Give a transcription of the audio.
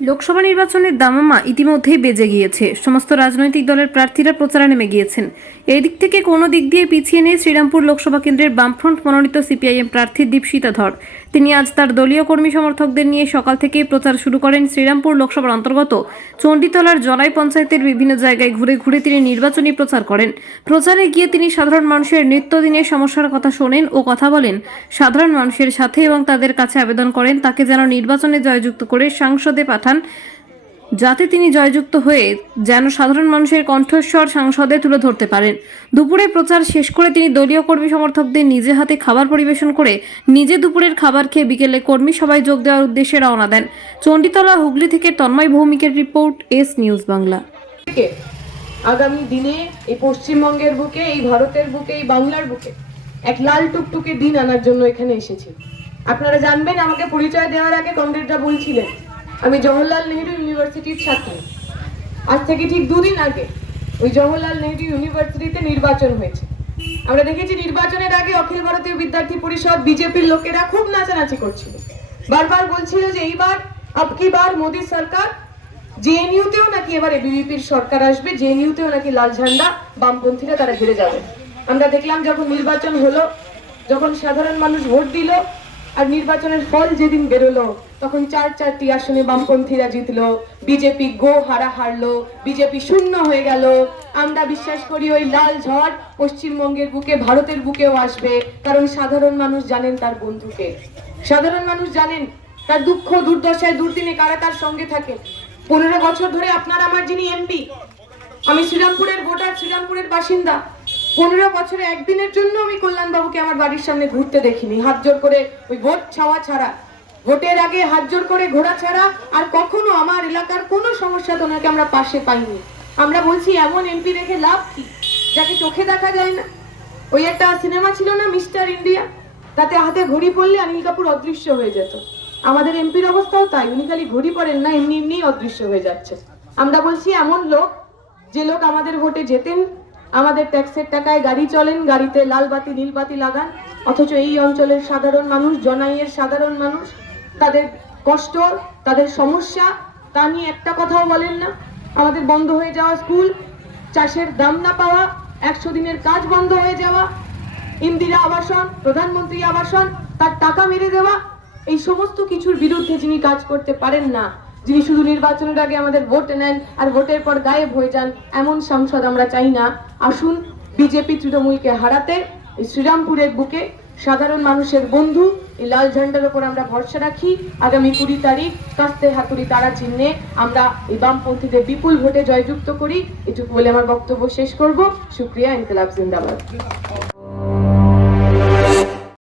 লোকসভা নির্বাচনের দামামা ইতিমধ্যেই বেজে গিয়েছে। সমস্ত রাজনৈতিক দলের প্রার্থীরা প্রচারে নেমে গিয়েছেন। এই দিক থেকে কোনো দিক দিয়ে পিছিয়ে নেই শ্রীরামপুর লোকসভা কেন্দ্রের বামফ্রন্ট মনোনীত সিপিআইএম প্রার্থী দীপশিতা ধর। তিনি আজ তার দলীয় কর্মী সমর্থকদের নিয়ে সকাল থেকেই প্রচার শুরু করেন শ্রীরামপুর লোকসভার অন্তর্গত চণ্ডীতলার জলাই পঞ্চায়েতের বিভিন্ন জায়গায় ঘুরে ঘুরে তিনি নির্বাচনী প্রচার করেন। প্রচারে গিয়ে তিনি সাধারণ মানুষের নিত্যদিনের সমস্যার কথা শোনেন ও কথা বলেন। সাধারণ মানুষের সাথে এবং তাদের কাছে আবেদন করেন, তাকে যেন নির্বাচনে জয়যুক্ত করে সাংসদে পাঠান। যাতে তিনি জয়যুক্ত হয়ে যেন সাধারণ মানুষের কণ্ঠস্বর সংসদে তুলে ধরতে পারেন। দুপুরে প্রচার শেষ করে তিনি দলীয় কর্মী সমর্থকদের নিজে হাতে খাবার পরিবেশন করে নিজে দুপুরের খাবার খেয়ে বিকেলে কর্মী সভায় যোগ দেওয়ার উদ্দেশ্যে রওনা দেন। চণ্ডীতলা হুগলি থেকে তন্ময় ভৌমিকের রিপোর্ট, এস নিউজ বাংলা। আগামী দিনে এই পশ্চিমবঙ্গের বুকে, এই ভারতের বুকে, এই বাংলার বুকে এক লাল টুকটুকে দিন আনার জন্য এখানে এসেছি। আপনারা জানবেন, আমাকে পরিচয় দেওয়ার আগে কমরেডরা বলছিলেন আমি জওহরলাল নেহরু ইউনিভার্সিটির ছাত্রী। আজ থেকে ঠিক দুদিন আগে ওই জওহরলাল নেহরু ইউনিভার্সিটিতে নির্বাচন হয়েছে। আমরা দেখেছি নির্বাচনের আগে অখিল ভারতীয় বিদ্যার্থী পরিষদ বিজেপির লোকেরা খুব নাচানাচি করছিল। বারবার বলছিল যে এইবার আপকি বার মোদী সরকার? জেএনইউতেও নাকি এবারে বিজেপির সরকার আসবে জেএনইউতেও নাকি লাল ঝান্ডা বামপন্থীরা তারা ঘিরে যাবে। আমরা দেখলাম যখন নির্বাচন হলো, যখন সাধারণ মানুষ ভোট দিল আর নির্বাচনের ফল যেদিন বেরোলো, তখন চার চারটি আসনে বামপন্থীরা জিতলো। বিজেপি গো হারা হারলো, বিজেপি শূন্য হয়ে গেল। আমরা বিশ্বাস করি ওই লাল ঝড় পশ্চিমবঙ্গের বুকে, ভারতের বুকেও আসবে, কারণ সাধারণ মানুষ জানেন তার বন্ধুকে। সাধারণ মানুষ জানেন তার দুঃখ, দুর্দশায় দুর্দিনে কারা তার সঙ্গে থাকে। পনেরো বছর ধরে আপনার, আমার যিনি এমপি, আমি শ্রীরামপুরের ভোটার, শ্রীরামপুরের বাসিন্দা। পনেরো বছরে একদিনের জন্য আমি কল্যাণ বাবুকে আমার বাড়ির সামনে ঘুরতে দেখিনি। হাত জোর করে ওই ভোট ছাওয়া ছাড়া। ভোটের আগে হাত জোর করে ঘোরা ছাড়া আর কখনো আমার এলাকার কোনো সমস্যা তো ওনাকে আমরা পাশে পাইনি। আমরা বলছি, এমন এমপি রেখে লাভ কি? যাকে চোখে দেখা যায় না। ওই একটা সিনেমা ছিল না, মিস্টার ইন্ডিয়া? তাতে হাতে ঘড়ি পড়লে অনিল কাপুর অদৃশ্য হয়ে যেত। আমাদের এমপির অবস্থাও তাই, উনি খালি ঘড়ি পড়েন না, এমনি এমনি অদৃশ্য হয়ে যাচ্ছে। আমরা বলছি, এমন লোক, যে লোক আমাদের ভোটে যেতেন আমাদের ট্যাক্সের টাকায় গাড়ি চলেন, গাড়িতে লাল বাতি, নীল বাতি লাগান। অথচ এই অঞ্চলের সাধারণ মানুষ, জনাইয়ের সাধারণ মানুষ, তাদের কষ্ট, তাদের সমস্যা, তা নিয়ে একটা কথাও বলেন না। আমাদের বন্ধ হয়ে যাওয়া স্কুল, চাষের দাম না পাওয়া, একশো দিনের কাজ বন্ধ হয়ে যাওয়া, ইন্দিরা আবাসন, প্রধানমন্ত্রী আবাসন, তার টাকা মেরে দেওয়া, এই সমস্ত কিছুর বিরুদ্ধে যিনি কাজ করতে পারেন না যিনি শুধু নির্বাচনের আগে আমাদের ভোট নেন আর ভোটের পর গায়েব হয়ে যান, এমন সংসদ আমরা চাই না। আসুন, বিজেপি তৃণমূলকে হারাতে শ্রীরামপুরের বুকে সাধারণ মানুষের বন্ধু, এই লাল ঝান্ডার ওপর আমরা ভরসা রাখি। আগামী কুড়ি তারিখ, কাস্তে হাতুড়ি তারা চিহ্নে আমরা এই বামপন্থীদের বিপুল ভোটে জয়যুক্ত করি। এটুকু বলে আমার বক্তব্য শেষ করব। সুপ্রিয়া ইনকলাব জিন্দাবাদ।